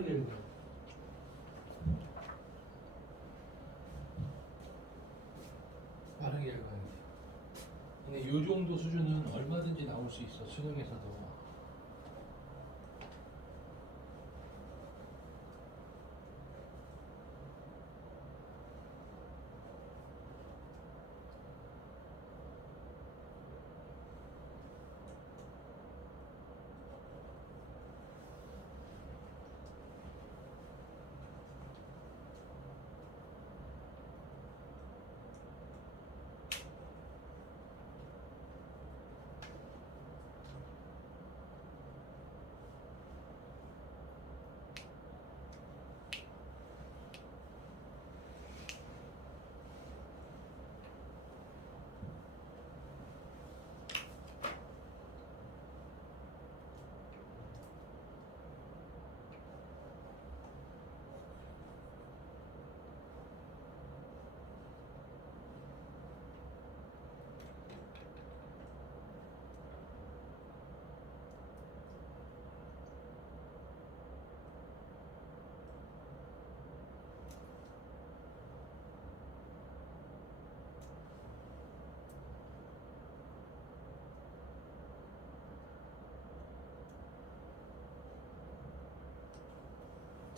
빠르게 읽어. 빠르게 읽어야 돼. 근데 요 정도 수준은 얼마든지 나올 수 있어. 수능에서도.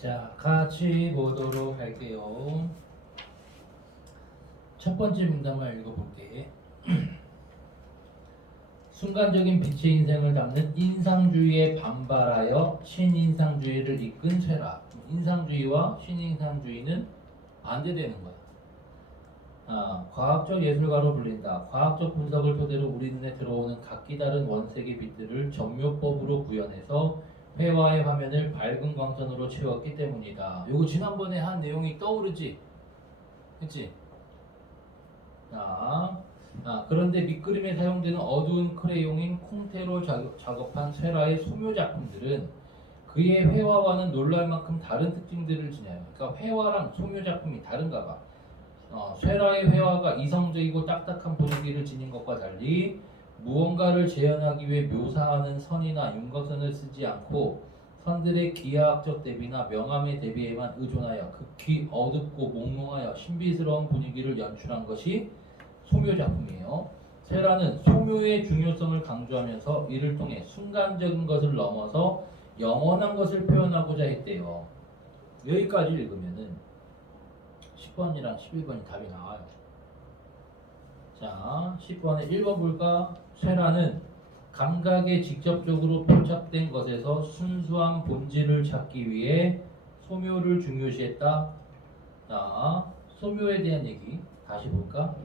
자, 같이 보도록 할게요. 첫 번째 문장을 읽어볼게. 순간적인 빛의 인생을 담는 인상주의에 반발하여 신인상주의를 이끈 쇠라. 인상주의와 신인상주의는 반대되는 거야. 과학적 예술가로 불린다. 과학적 분석을 토대로 우리 눈에 들어오는 각기 다른 원색의 빛들을 점묘법으로 구현해서 회화의 화면을 밝은 광선으로 채웠기 때문이다. 요거 지난번에 한 내용이 떠오르지? 그치? 그런데 밑그림에 사용되는 어두운 크레용인 콩테로 작업한 쇠라의 소묘 작품들은 그의 회화와는 놀랄 만큼 다른 특징들을 지녀요. 그러니까 회화랑 소묘 작품이 다른가 봐. 쇠라의 회화가 이성적이고 딱딱한 분위기를 지닌 것과 달리 무언가를 재현하기 위해 묘사하는 선이나 윤곽선을 쓰지 않고 선들의 기하학적 대비나 명암의 대비에만 의존하여 극히 어둡고 몽롱하여 신비스러운 분위기를 연출한 것이 소묘 작품이에요. 쇠라는 소묘의 중요성을 강조하면서 이를 통해 순간적인 것을 넘어서 영원한 것을 표현하고자 했대요. 여기까지 읽으면은 10번이랑 11번이 답이 나와요. 자, 10번에 1번 볼까? 쇠라는 감각에 직접적으로 포착된 것에서 순수한 본질을 찾기 위해 소묘를 중요시했다. 자, 소묘에 대한 얘기 다시 볼까?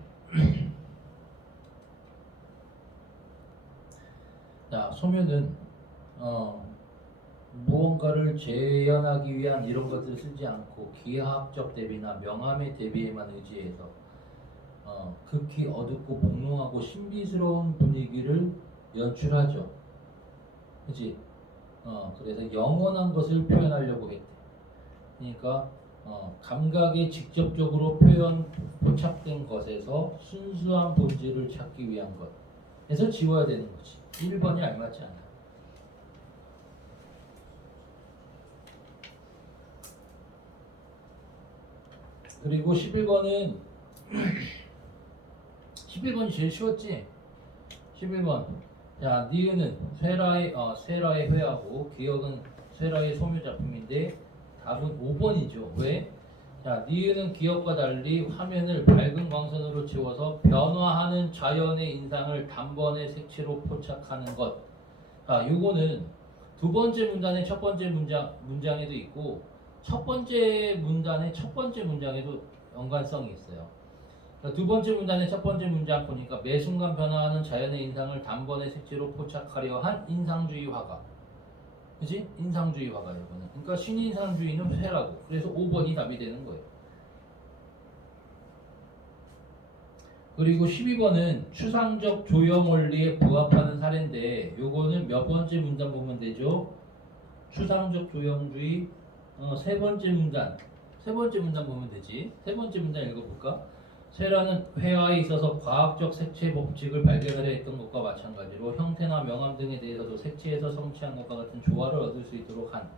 자, 소묘는 무언가를 재현하기 위한 이런 것들을 쓰지 않고 기하학적 대비나 명암의 대비에만 의지해서 극히 어둡고 몽롱하고 신비스러운 분위기를 연출하죠. 그치? 그래서 영원한 것을 표현하려고 했대. 그러니까 감각에 직접적으로 포착된 것에서 순수한 본질을 찾기 위한 것. 그래서 지워야 되는 거지. 1번이 알맞지 않아. 그리고 11번은 11번이 제일 쉬웠지? 11번. 자, 니은은 쇠라의 회하고 기억은 쇠라의 소묘 작품인데 답은 5번이죠. 왜? 자, 니은은 기억과 달리 화면을 밝은 광선으로 채워서 변화하는 자연의 인상을 단번에 색채로 포착하는 것. 요거는 두 번째 문단의 첫 번째 문장에도 있고 첫 번째 문단의 첫 번째 문장에도 연관성이 있어요. 두 번째 문단의 첫 번째 문장 보니까 매 순간 변화하는 자연의 인상을 단번에 색채로 포착하려 한 인상주의 화가. 그치? 인상주의 화가 이거는. 그러니까 신인상주의는 쇠라고. 그래서 5번이 답이 되는 거예요. 그리고 12번은 추상적 조형 원리에 부합하는 사례인데 요거는 몇 번째 문단 보면 되죠? 추상적 조형주의 세 번째 문단 보면 되지. 세 번째 문단 읽어볼까? 쇠라는 회화에 있어서 과학적 색채 법칙을 발견하려 했던 것과 마찬가지로 형태나 명암 등에 대해서도 색채에서 성취한 것과 같은 조화를 얻을 수 있도록 한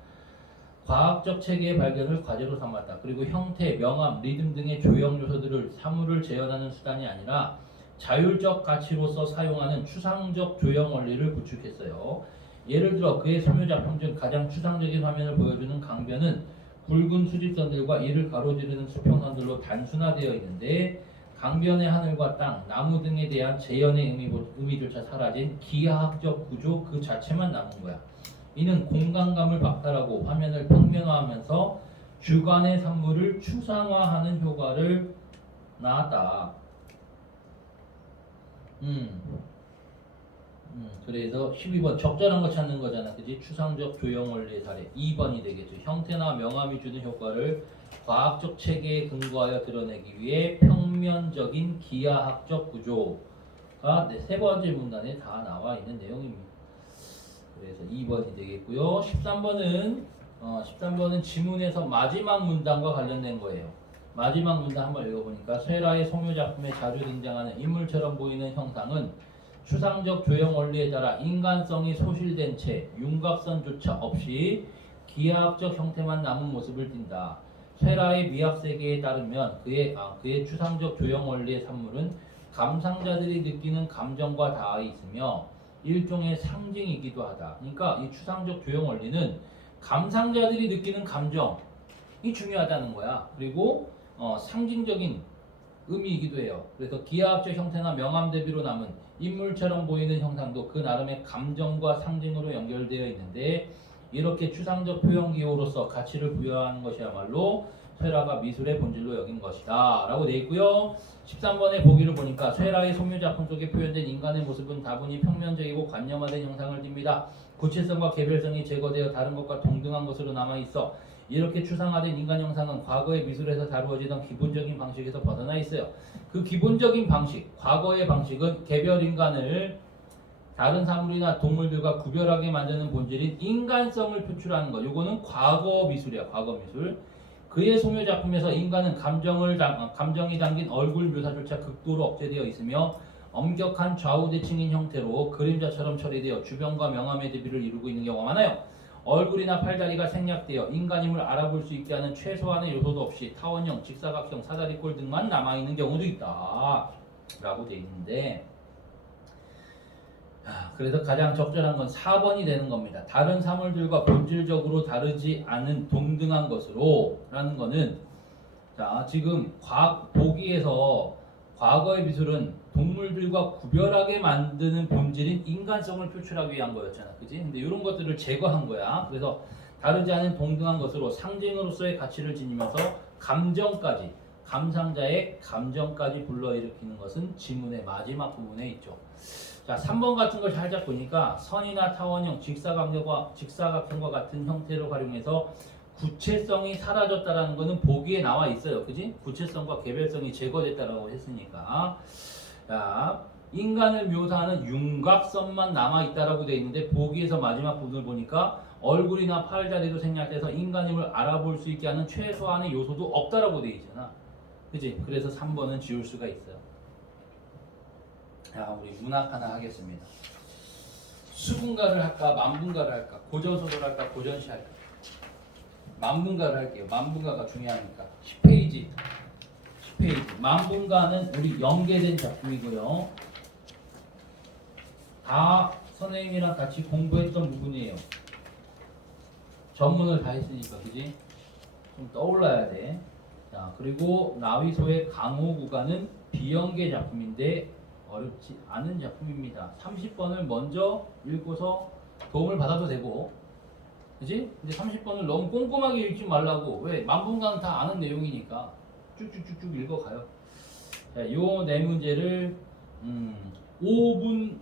과학적 체계의 발견을 과제로 삼았다. 그리고 형태, 명암, 리듬 등의 조형 요소들을 사물을 재현하는 수단이 아니라 자율적 가치로서 사용하는 추상적 조형 원리를 구축했어요. 예를 들어 그의 소묘 작품 중 가장 추상적인 화면을 보여주는 강변은 굵은 수직선들과 이를 가로지르는 수평선들로 단순화되어 있는데 강변의 하늘과 땅, 나무 등에 대한 재현의 의미조차 사라진 기하학적 구조 그 자체만 남은 거야. 이는 공간감을 박탈하고 화면을 평면화하면서 주관의 산물을 추상화하는 효과를 낳았다. 그래서 12번 적절한 거 찾는 거잖아. 그지? 추상적 조형 원리의 사례. 2번이 되겠죠. 형태나 명암이 주는 효과를 과학적 체계에 근거하여 드러내기 위해 평면적인 기하학적 구조가 세 번째 문단에 다 나와 있는 내용입니다. 그래서 2번이 되겠고요. 13번은 지문에서 마지막 문단과 관련된 거예요. 마지막 문단 한번 읽어보니까 쇠라의 소묘 작품에 자주 등장하는 인물처럼 보이는 형상은 추상적 조형 원리에 따라 인간성이 소실된 채 윤곽선조차 없이 기하학적 형태만 남은 모습을 띈다. 쇠라의 미학 세계에 따르면 그의 추상적 조형 원리의 산물은 감상자들이 느끼는 감정과 닿아 있으며 일종의 상징이기도 하다. 그러니까 이 추상적 조형 원리는 감상자들이 느끼는 감정이 중요하다는 거야. 그리고 상징적인 의미이기도 해요. 그래서 기하학적 형태나 명암 대비로 남은 인물처럼 보이는 형상도 그 나름의 감정과 상징으로 연결되어 있는데 이렇게 추상적 표현 기호로서 가치를 부여하는 것이야말로 쇠라가 미술의 본질로 여긴 것이다 라고 되어 있고요. 13번의 보기를 보니까 쇠라의 소묘 작품 속에 표현된 인간의 모습은 다분히 평면적이고 관념화된 형상을 띱니다. 구체성과 개별성이 제거되어 다른 것과 동등한 것으로 남아있어 이렇게 추상화된 인간 형상은 과거의 미술에서 다루어지던 기본적인 방식에서 벗어나 있어요. 그 기본적인 방식, 과거의 방식은 개별 인간을 다른 사물이나 동물들과 구별하게 만드는 본질인 인간성을 표출하는 것. 요거는 과거 미술이야. 과거 미술. 그의 소묘 작품에서 인간은 감정이 담긴 얼굴 묘사조차 극도로 억제되어 있으며 엄격한 좌우대칭인 형태로 그림자처럼 처리되어 주변과 명암의 대비를 이루고 있는 경우가 많아요. 얼굴이나 팔다리가 생략되어 인간임을 알아볼 수 있게 하는 최소한의 요소도 없이 타원형, 직사각형, 사다리꼴 등만 남아있는 경우도 있다 라고 돼 있는데 그래서 가장 적절한 건 4번이 되는 겁니다. 다른 사물들과 본질적으로 다르지 않은 동등한 것으로 라는 거는 자 지금 보기에서 과거의 미술은 동물들과 구별하게 만드는 본질인 인간성을 표출하기 위한 거였잖아. 그지? 근데 이런 것들을 제거한 거야. 그래서 다르지 않은 동등한 것으로 상징으로서의 가치를 지니면서 감정까지 감상자의 감정까지 불러일으키는 것은 지문의 마지막 부분에 있죠. 자, 3번 같은 걸 살짝 보니까 선이나 타원형, 직사각형과 같은 형태를 활용해서 구체성이 사라졌다라는 것은 보기에 나와 있어요. 그지? 구체성과 개별성이 제거됐다라고 했으니까. 자, 인간을 묘사하는 윤곽선만 남아있다라고 되어 있는데 보기에서 마지막 부분을 보니까 얼굴이나 팔다리도 생략돼서 인간임을 알아볼 수 있게 하는 최소한의 요소도 없다라고 되어 있잖아. 그지? 그래서 3번은 지울 수가 있어요. 자, 우리 문학 하나 하겠습니다. 수분가를 할까, 만분가를 할까, 고전소설 할까, 고전시 할까? 만분가를 할게요. 만분가가 중요하니까. 10페이지. 만분가는 우리 연계된 작품이고요. 다 선생님이랑 같이 공부했던 부분이에요. 전문을 다 했으니까, 그지? 좀 떠올라야 돼. 자, 그리고 나위소의 강호구가는 비연계 작품인데 어렵지 않은 작품입니다. 30번을 먼저 읽고서 도움을 받아도 되고, 그지? 근데 30번을 너무 꼼꼼하게 읽지 말라고. 왜? 만분간은 다 아는 내용이니까 쭉쭉쭉쭉 읽어가요. 자, 요 네 문제를 5분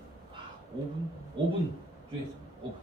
중에서 5분.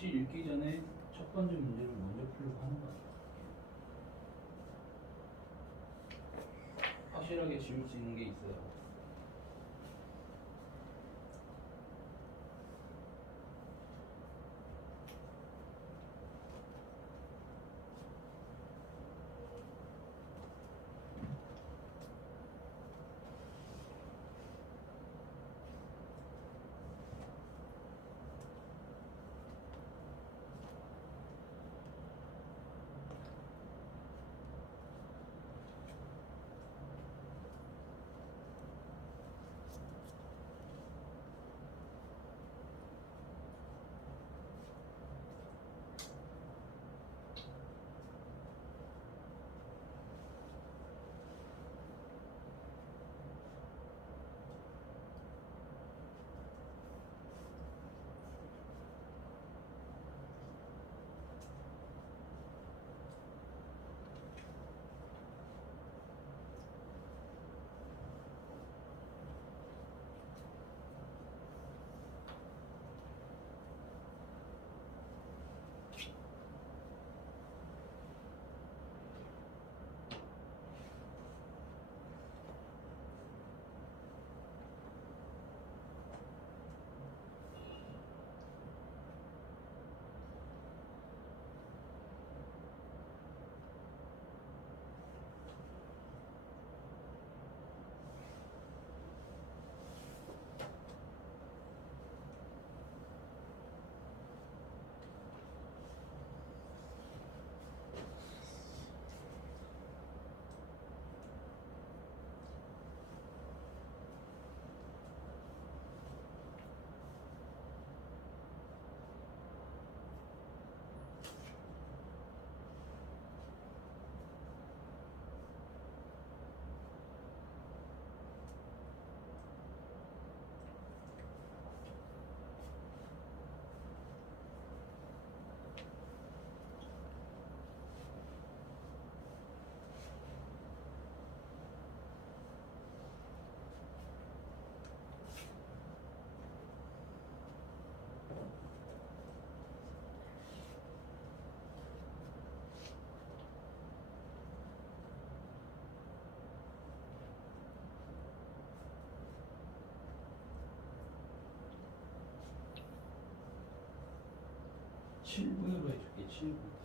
혹시 읽기 전에 첫 번째 문제를 먼저 풀려고 하는 거 아니에요? 확실하게 지울 수 있는 게 있어요. 칠분으로 해줄게. 7분.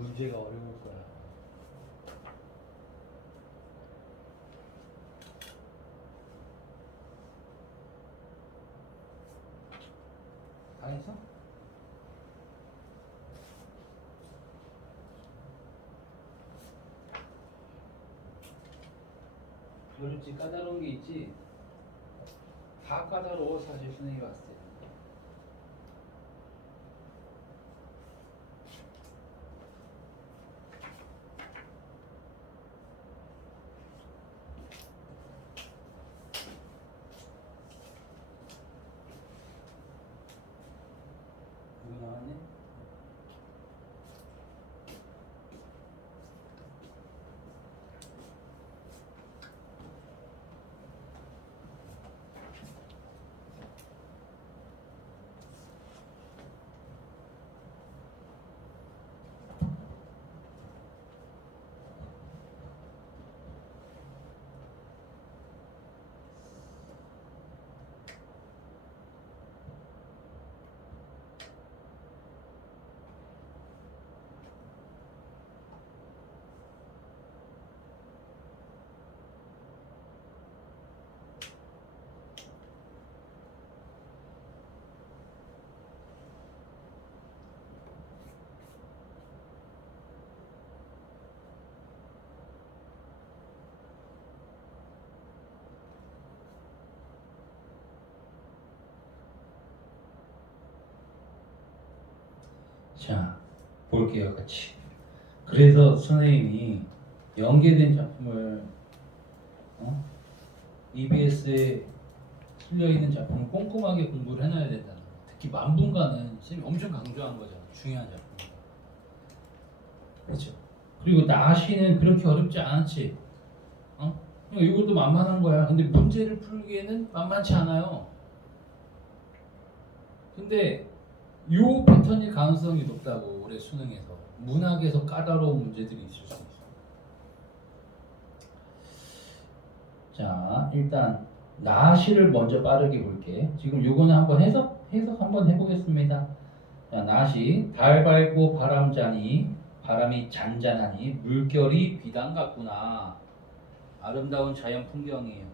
문제가 어려울 거야. 다 했어? 그렇지, 까다로운 게 있지. 다 까다로워 사실 선생님이 봤을 때. 누구 나왔네? 자, 볼게요, 같이. 그래서 선생님이 연계된 작품을 EBS에 실려있는 작품을 꼼꼼하게 공부를 해놔야 된다는 거예요. 특히 만분간은 선생님이 엄청 강조한 거잖아요. 중요한 작품. 그렇죠. 그리고 나시는 그렇게 어렵지 않았지. 그냥 이것도 만만한 거야. 근데 문제를 풀기에는 만만치 않아요. 근데 요 패턴이 가능성이 높다고 올해 수능에서 문학에서 까다로운 문제들이 있을 수 있어. 자, 일단 나시를 먼저 빠르게 볼게. 지금 요거는 한번 해석 한번 해보겠습니다. 자, 나시 달 밝고 바람 자니 바람이 잔잔하니 물결이 비단 같구나. 아름다운 자연 풍경이에요.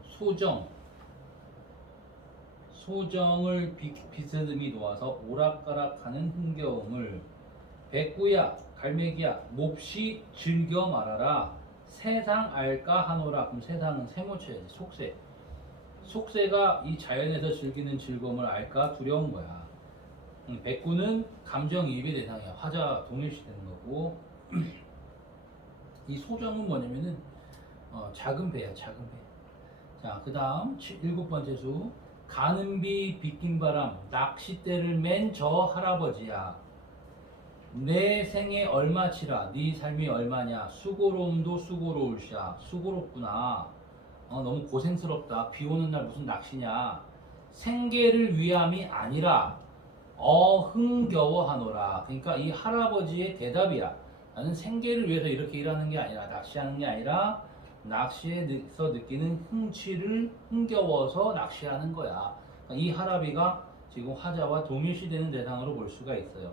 소정을 비스듬히 놓아서 오락가락하는 흥겨움을 백구야 갈매기야 몹시 즐겨 말하라. 세상 알까 하노라. 그럼 세상은 세모쳐야지. 속세가 이 자연에서 즐기는 즐거움을 알까 두려운 거야. 백구는 감정이입의 대상이야. 화자 동일시되는 거고 이 소정은 뭐냐면은 작은 배야. 작은 배. 자, 그 다음 7번째 수 가는 비 빗긴 바람 낚싯대를 맨 저 할아버지야. 내 생에 얼마치라 네 삶이 얼마냐. 수고로움도 수고로울샤. 수고롭구나. 너무 고생스럽다. 비 오는 날 무슨 낚시냐. 생계를 위함이 아니라 흥겨워하노라. 그러니까 이 할아버지의 대답이야. 나는 생계를 위해서 이렇게 일하는 게 아니라 낚시하는 게 아니라 낚시에서 느끼는 흥취를 흥겨워서 낚시하는 거야. 그러니까 이 할아비가 지금 화자와 동일시되는 대상으로 볼 수가 있어요.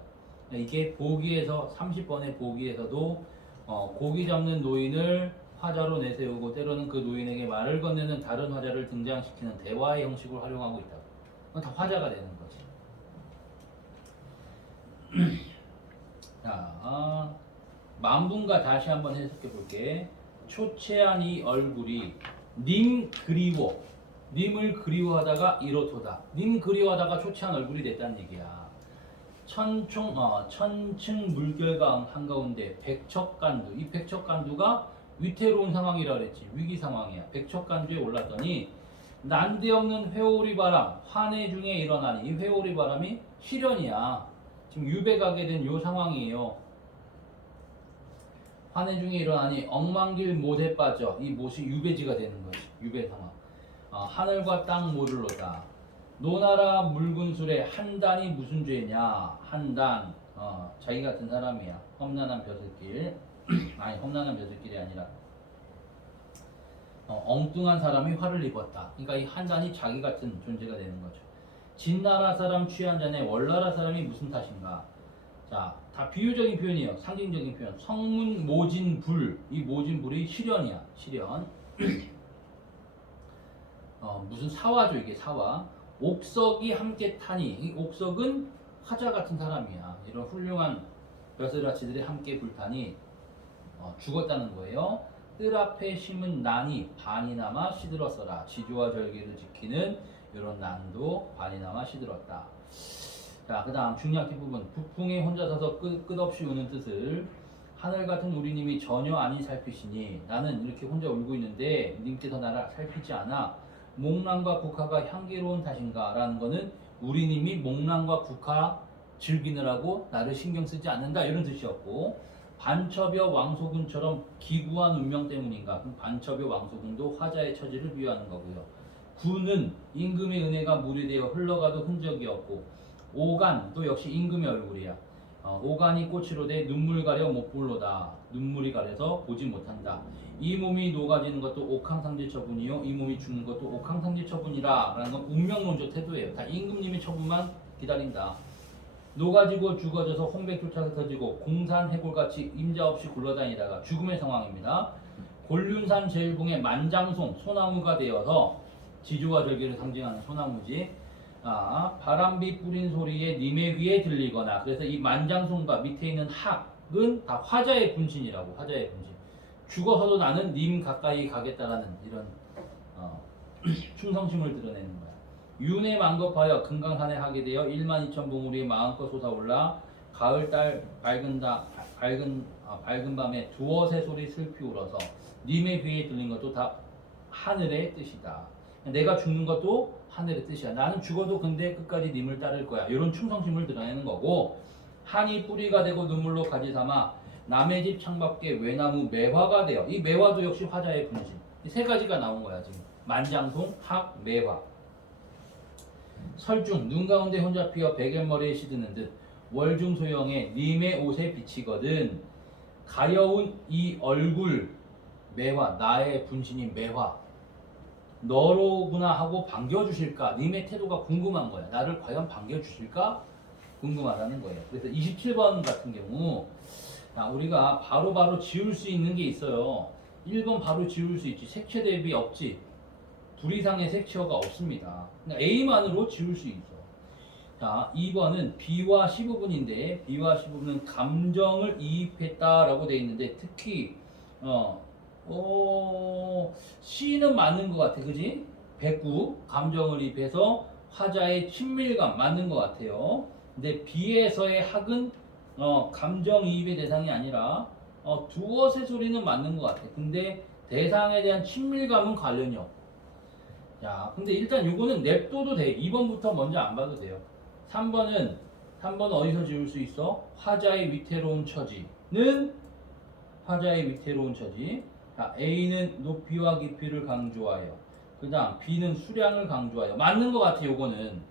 이게 보기에서 30번의 보기에서도 고기 잡는 노인을 화자로 내세우고 때로는 그 노인에게 말을 건네는 다른 화자를 등장시키는 대화의 형식을 활용하고 있다. 다 화자가 되는 거지. 자, 만분과 다시 한번 해석해 볼게. 초췌한 이 얼굴이 님 그리워. 님을 그리워하다가 이렇도다. 님 그리워하다가 초췌한 얼굴이 됐다는 얘기야. 천층 물결강 한가운데 백척간두. 이 백척간두가 위태로운 상황이라 그랬지. 위기 상황이야. 백척간두에 올랐더니 난데없는 회오리 바람 환해 중에 일어나니. 이 회오리 바람이 시련이야. 지금 유배가게 된 요 상황이에요. 환해 중에 일어나니 엉망길 못에 빠져. 이 못이 유배지가 되는 거지. 유배 상황. 하늘과 땅 모를로다. 노나라 묽은 술에 한단이 무슨 죄냐. 한단 자기 같은 사람이야. 험난한 벼슬길. 아니 험난한 벼슬길이 아니라 엉뚱한 사람이 화를 입었다. 그러니까 이 한단이 자기 같은 존재가 되는 거죠. 진나라 사람 취한 잔에 월나라 사람이 무슨 탓인가. 자, 다 비유적인 표현이에요. 상징적인 표현. 성문 모진불. 이 모진불이 시련이야. 시련. 무슨 사화죠. 이게 사화. 옥석이 함께 타니. 이 옥석은 화자 같은 사람이야. 이런 훌륭한 벼슬아치들이 함께 불타니 죽었다는 거예요. 뜰 앞에 심은 난이 반이나마 시들었어라. 지조와 절개를 지키는 이런 난도 반이나마 시들었다. 자, 그 다음 중략 뒷부분. 북풍에 혼자 서서 끝없이 우는 뜻을 하늘 같은 우리 님이 전혀 아니 살피시니 나는 이렇게 혼자 울고 있는데 님께서 나를 살피지 않아 목란과 국화가 향기로운 탓인가 라는 거는 우리 님이 목란과 국화 즐기느라고 나를 신경 쓰지 않는다 이런 뜻이었고, 반첩여 왕소군처럼 기구한 운명 때문인가. 그럼 반첩여 왕소군도 화자의 처지를 비유하는 거고요. 구는 임금의 은혜가 물이 되어 흘러가도 흔적이 없고, 오간도 역시 임금의 얼굴이야. 오간이 꽃으로 돼 눈물 가려 못 볼로다. 눈물이 가려서 보지 못한다. 이 몸이 녹아지는 것도 옥황상제 처분이요 이 몸이 죽는 것도 옥황상제 처분이라 라는 건 운명론적 태도예요. 다 임금님의 처분만 기다린다. 녹아지고 죽어져서 홍백 쫓아서 터지고 공산 해골같이 임자 없이 굴러다니다가 죽음의 상황입니다. 곤륜산 제일봉의 만장송 소나무가 되어서 지조와 절개를 상징하는 소나무지. 바람비 뿌린 소리에 님의 귀에 들리거나. 그래서 이 만장송과 밑에 있는 학은 다 화자의 분신이라고. 화자의 분신. 죽어서도 나는 님 가까이 가겠다라는 이런 충성심을 드러내는 거야. 윤회 만급하여 금강산에 하게 되어 12,000봉우리에 마음껏 솟아올라 가을달 밝은 밤에 두어 새소리 슬피 울어서 님의 귀에 들린 것도 다 하늘의 뜻이다. 내가 죽는 것도 하늘의 뜻이야. 나는 죽어도 근데 끝까지 님을 따를 거야. 이런 충성심을 드러내는 거고, 한이 뿌리가 되고 눈물로 가지 삼아 남의 집 창밖에 외나무 매화가 되어. 이 매화도 역시 화자의 분신. 이 세 가지가 나온 거야 지금. 만장송, 학, 매화. 설중 눈 가운데 혼자 피어 베갯머리에 시드는 듯 월중 소영에 님의 옷에 비치거든. 가여운 이 얼굴 매화, 나의 분신인 매화 너로구나 하고 반겨주실까. 님의 태도가 궁금한 거야. 나를 과연 반겨주실까 궁금하다는 거예요. 그래서 27번 같은 경우 우리가 바로바로 지울 수 있는 게 있어요. 1번 바로 지울 수 있지. 색채 대비 없지. 둘 이상의 색채어가 없습니다. 그러니까 A만으로 지울 수 있어. 자, 2번은 B와 C 부분인데, B와 C 부분은 감정을 이입했다라고 되어 있는데, 특히 C는 맞는 것 같아, 그지? 백구 감정을 이입해서 화자의 친밀감 맞는 것 같아요. 근데 B에서의 학은 감정이입의 대상이 아니라 두어 새소리는 맞는 것 같아. 근데 대상에 대한 친밀감은 관련이 없고. 자, 근데 일단 요거는 냅둬도 돼. 2번부터 먼저 안 봐도 돼요. 3번은 어디서 지울 수 있어? 화자의 위태로운 처지는 화자의 위태로운 처지. 자, A는 높이와 깊이를 강조하여. 그 다음 B는 수량을 강조하여. 맞는 것 같아 요거는.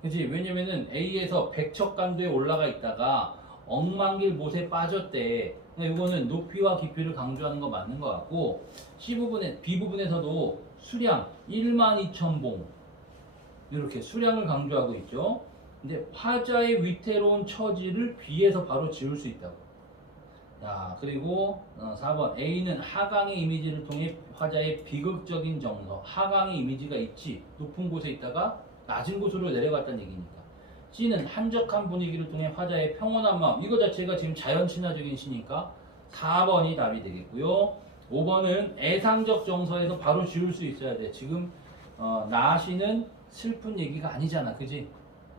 그치? 왜냐면은 A에서 백척간도에 올라가 있다가 억만길 못에 빠졌대. 요거는 높이와 깊이를 강조하는 거 맞는 것 같고, B 부분에서도 수량 12,000봉 이렇게 수량을 강조하고 있죠. 근데 화자의 위태로운 처지를 B에서 바로 지울 수 있다고. 자, 그리고 4번 A는 하강의 이미지를 통해 화자의 비극적인 정서, 하강의 이미지가 있지. 높은 곳에 있다가 낮은 곳으로 내려갔다는 얘기니까. C는 한적한 분위기를 통해 화자의 평온한 마음, 이거 자체가 지금 자연 친화적인 시니까 4번이 답이 되겠고요. 5번은 애상적 정서에서 바로 지울 수 있어야 돼. 지금 나시는 슬픈 얘기가 아니잖아, 그지?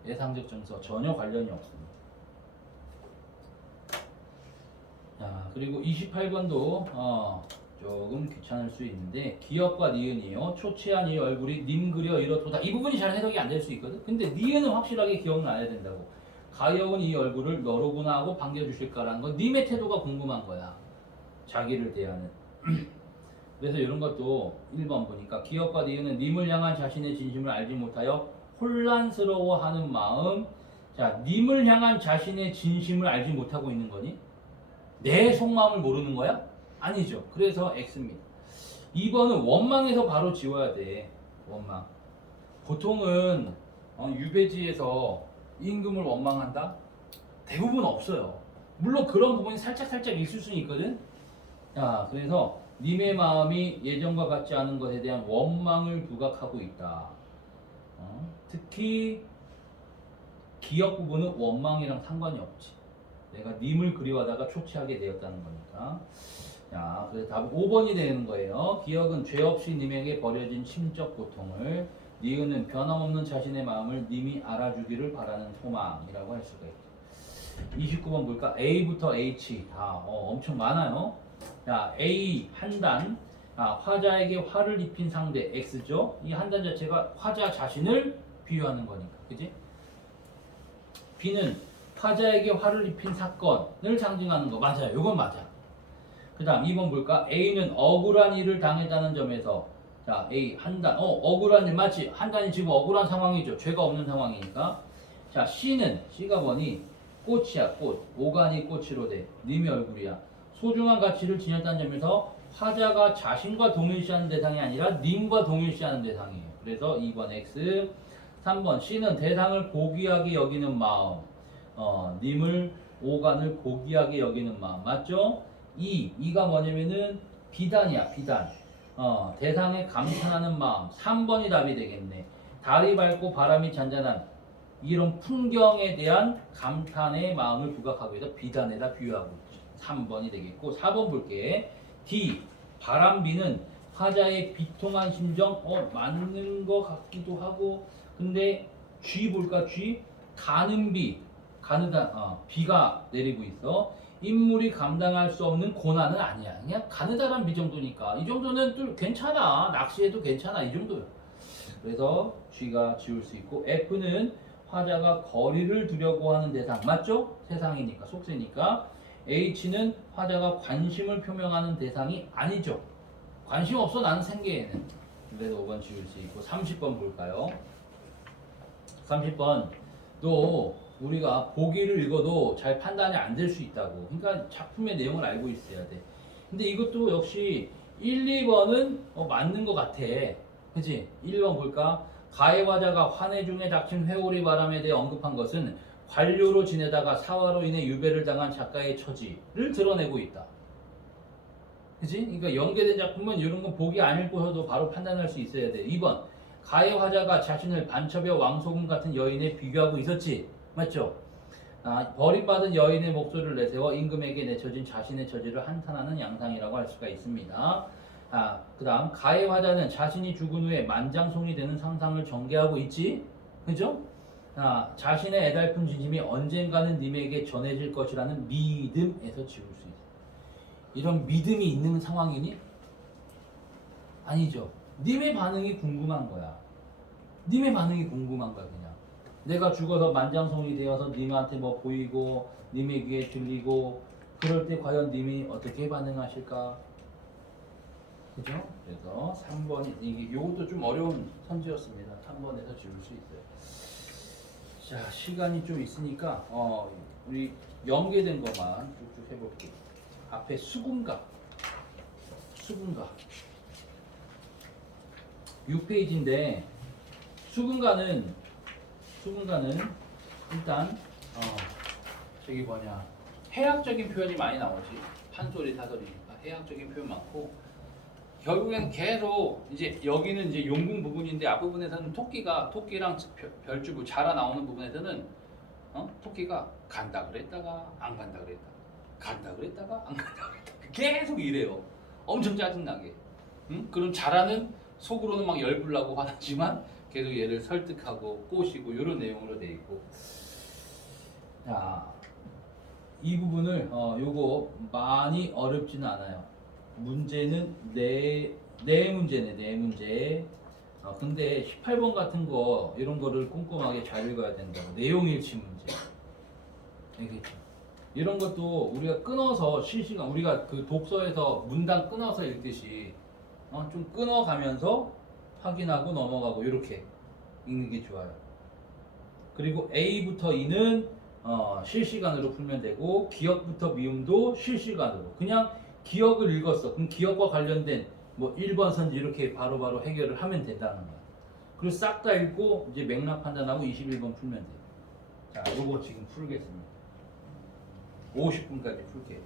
애상적 정서 전혀 관련이 없습니다. 자, 그리고 28번도 조금 귀찮을 수 있는데, 기역과 니은이요. 초췌한 이 얼굴이 님 그려 이렇도다. 이 부분이 잘 해석이 안 될 수 있거든. 근데 니은은 확실하게 기억나야 된다고. 가여운 이 얼굴을 너로구나 하고 반겨주실까라는 건 님의 태도가 궁금한 거야. 자기를 대하는. 그래서 이런 것도 1번 보니까 기역과 니은은 님을 향한 자신의 진심을 알지 못하여 혼란스러워하는 마음. 자, 님을 향한 자신의 진심을 알지 못하고 있는 거니? 내 속마음을 모르는 거야? 아니죠. 그래서 X입니다. 2번은 원망에서 바로 지워야 돼. 원망. 보통은 유배지에서 임금을 원망한다? 대부분 없어요. 물론 그런 부분이 살짝 있을 수는 있거든. 자, 그래서 님의 마음이 예전과 같지 않은 것에 대한 원망을 부각하고 있다. 특히 기역 부분은 원망이랑 상관이 없지. 내가 님을 그리워하다가 초췌하게 되었다는 거니까. 자, 그래서 답은 5번이 되는 거예요. 기억은 죄 없이 님에게 버려진 심적 고통을, 니은은 변함없는 자신의 마음을 님이 알아주기를 바라는 소망이라고 할 수가 있죠. 29번 볼까? A부터 H 다 엄청 많아요. 자, A 한 단, 화자에게 화를 입힌 상대 X죠. 이 한 단 자체가 화자 자신을 비유하는 거니까, 그지? B는 화자에게 화를 입힌 사건을 상징하는 거 맞아요. 이건 맞아. 그 다음 2번 볼까? A는 억울한 일을 당했다는 점에서, 자, A 한 단, 억울한 일 맞지? 한 단이 지금 억울한 상황이죠. 죄가 없는 상황이니까. 자, C가 뭐니? 꽃이야, 꽃. 오간이 꽃으로 돼. 님의 얼굴이야. 소중한 가치를 지녔다는 점에서 화자가 자신과 동일시하는 대상이 아니라 님과 동일시하는 대상이에요. 그래서 2번 X. 3번 C는 대상을 고귀하게 여기는 마음. 님을, 오간을 고귀하게 여기는 마음. 맞죠? 2가 뭐냐면은 비단이야, 비단. 대상에 감탄하는 마음. 3번이 답이 되겠네. 달이 밝고 바람이 잔잔한 이런 풍경에 대한 감탄의 마음을 부각하고 있어 비단에다 비유하고 있지. 3번이 되겠고 4번 볼게. D. 바람비는 화자의 비통한 심정 맞는 것 같기도 하고 근데 G 볼까? G. 가는 비. 비가 내리고 있어. 인물이 감당할 수 없는 고난은 아니야. 그냥 가느다란 비 정도니까 이 정도는 또 괜찮아. 낚시해도 괜찮아. 이 정도야. 그래서 G가 지울 수 있고 F는 화자가 거리를 두려고 하는 대상 맞죠? 세상이니까 속세니까. H는 화자가 관심을 표명하는 대상이 아니죠. 관심 없어 나는 생계에는. 그래서 5번 지울 수 있고 30번 볼까요? 30번 또 우리가 보기를 읽어도 잘 판단이 안 될 수 있다고. 그러니까 작품의 내용을 알고 있어야 돼. 근데 이것도 역시 1, 2번은 맞는 것 같아. 그치? 1번 볼까? 가해 화자가 환해 중에 닥친 회오리 바람에 대해 언급한 것은 관료로 지내다가 사화로 인해 유배를 당한 작가의 처지를 드러내고 있다. 그치? 그러니까 연계된 작품은 이런 건 보기 안 읽고서도 바로 판단할 수 있어야 돼. 2번 가해 화자가 자신을 반첩여 왕소금 같은 여인에 비교하고 있었지. 맞죠? 버림받은 여인의 목소리를 내세워 임금에게 내쳐진 자신의 처지를 한탄하는 양상이라고 할 수가 있습니다. 그 다음 가해 화자는 자신이 죽은 후에 만장송이 되는 상상을 전개하고 있지. 그죠? 자신의 애달픈 진심이 언젠가는 님에게 전해질 것이라는 믿음에서 지울 수 있어. 이런 믿음이 있는 상황이니? 아니죠. 님의 반응이 궁금한 거야. 님의 반응이 궁금한 거야 그냥. 내가 죽어서 만장송이 되어서 님한테 뭐 보이고 님의 귀에 들리고 그럴 때 과연 님이 어떻게 반응하실까? 그죠? 그래서 3번이 이게 요것도 좀 어려운 선지였습니다. 3번에서 지울 수 있어요. 자, 시간이 좀 있으니까 우리 연계된 것만 쭉쭉 해볼게요. 앞에 수군가 6페이지인데 수군가는 일단 저기 뭐냐 해학적인 표현이 많이 나오지. 판소리 사설이니까 해학적인 표현 많고 결국엔 계속 이제 여기는 이제 용궁 부분인데 앞부분에서는 토끼랑 별주부 자라 나오는 부분에서는 토끼가 간다 그랬다가 안 간다 그랬다가 안 간다 그랬다가 계속 이래요. 엄청 짜증나게. 그럼 자라는 속으로는 막 열불나고 화나지만 계속 얘를 설득하고 꼬시고 이런 내용으로 돼 있고. 자, 이 부분을 요거 많이 어렵지는 않아요. 문제는 네 문제. 근데 18번 같은 거 이런 거를 꼼꼼하게 잘 읽어야 된다고. 내용 일치 문제. 알겠죠? 이런 것도 우리가 끊어서 실시간 우리가 그 독서에서 문단 끊어서 읽듯이 좀 끊어가면서 확인하고 넘어가고 이렇게 읽는 게 좋아요. 그리고 A부터 E는 실시간으로 풀면 되고 기억부터 미음도 실시간으로. 그냥 기억을 읽었어. 그럼 기억과 관련된 뭐 1번 선지 이렇게 바로바로 해결을 하면 된다는 거야. 그리고 싹 다 읽고 이제 맥락 판단하고 21번 풀면 돼. 자, 요거 지금 풀겠습니다. 50분까지 풀게요.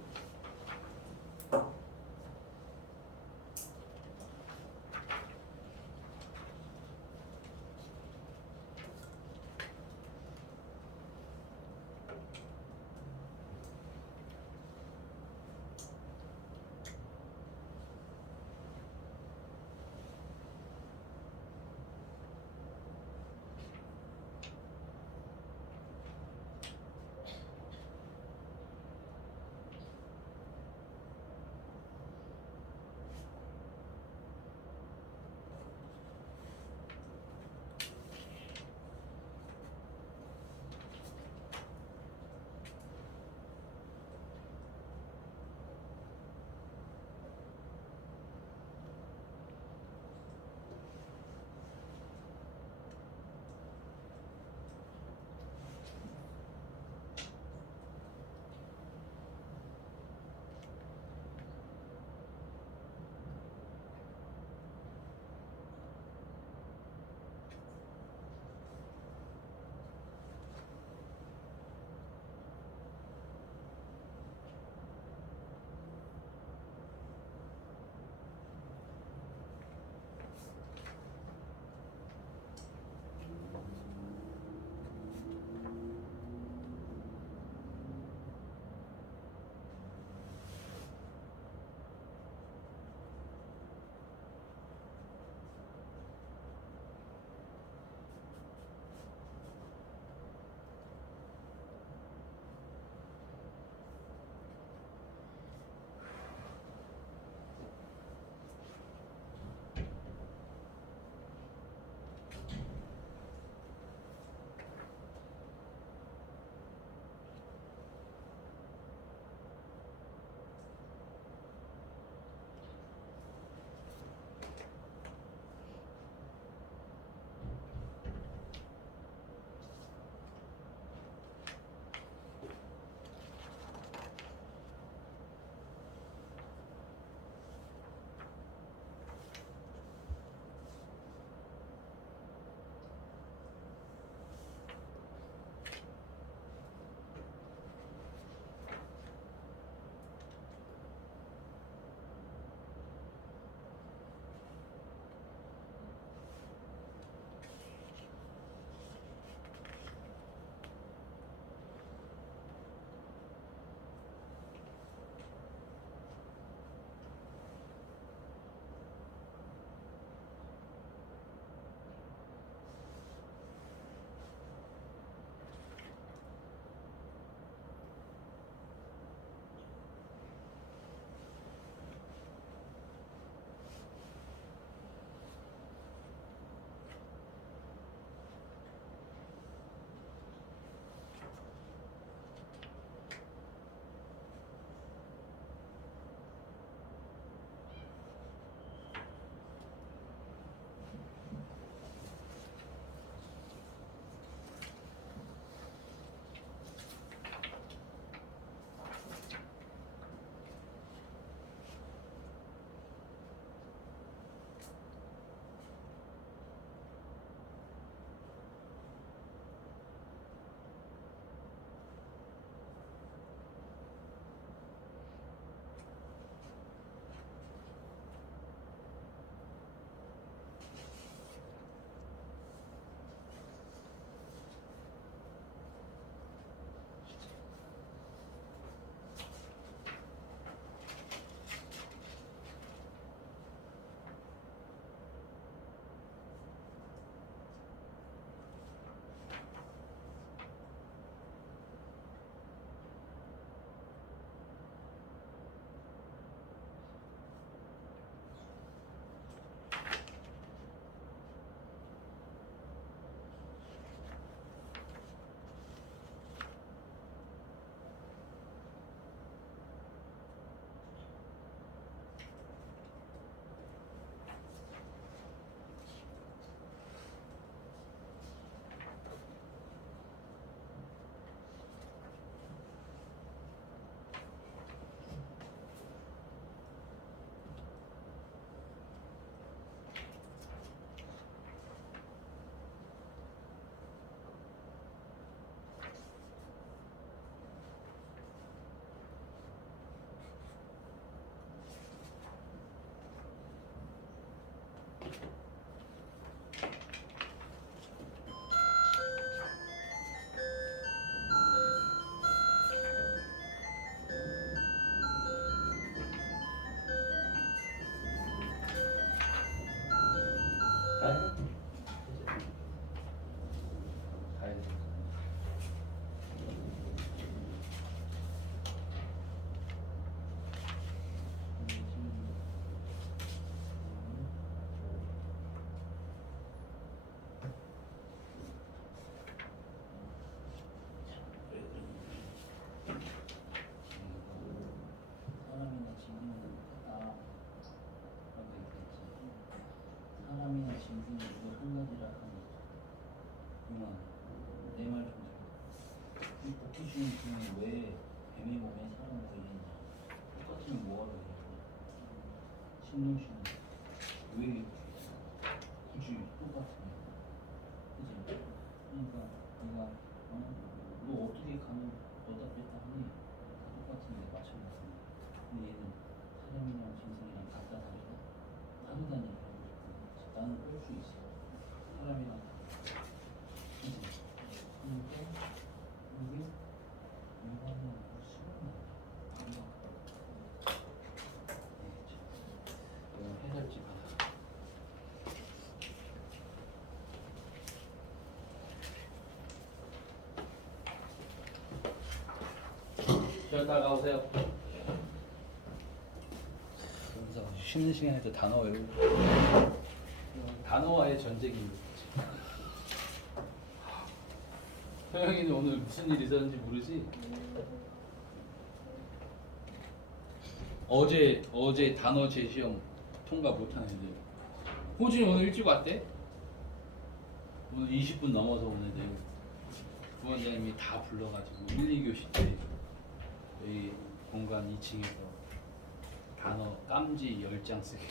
가야 돼. 가야 돼. 사람이나 짐승은 크다라고 얘기했지. 사람이나 짐승이 이거 한 가지라 하니 그만 내 말 좀 들어. 이 복귀주의 중에 왜 뱀의 몸에 사람을 걸리냐? 똑같으면 뭐하러 그래? 신동씨는 왜 굳이 똑같으면? 그지? 그러니까 내가 너 어떻게 가면 너다 뺐다 하니 다 똑같은데 마찬가지야. 근데 얘는 사람이랑 짐승이랑 같다 다르다? 다르다는 얘기를 하고 싶어. 나는 뺄 수 있어. 사람이랑 그지? 그러니까 이게 인간은 수용나. 이건 해설지 받아. 저 따라오세요. 그래서 쉬는 시간에도 단어 외우고 단어와의 전쟁이 소영이는 오늘 무슨 일 있었는지 모르지? 어제 단어 제시형 통과 못한 애들. 호준이 오늘 일찍 왔대? 오늘 20분 넘어서 온 애들 부원장님이 다 불러가지고 1, 2교시 때 여기 공간 2층에서 단어 깜지 10장 쓰게.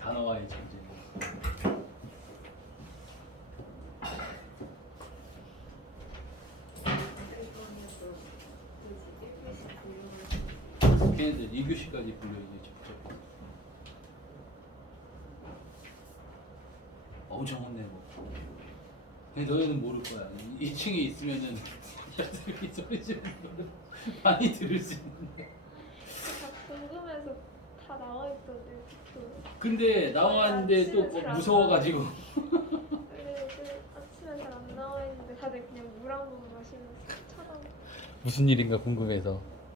단어와의 전쟁. 걔네들 2교시까지 불려 이제 직접. 엄청 혼내고. 근데 너희는 모를 거야. 2층에 있으면은 이 소리 지르는 거를 많이 들을 수 있는데. 다 궁금해서 다 나와 있던데. 근데 나왔는데 또 무서워가지고. 근데 요즘 아침에 잘 안 나와 있는데 다들 그냥 물 한 모금 마시면서 쳐다보고. 무슨 일인가 궁금해서.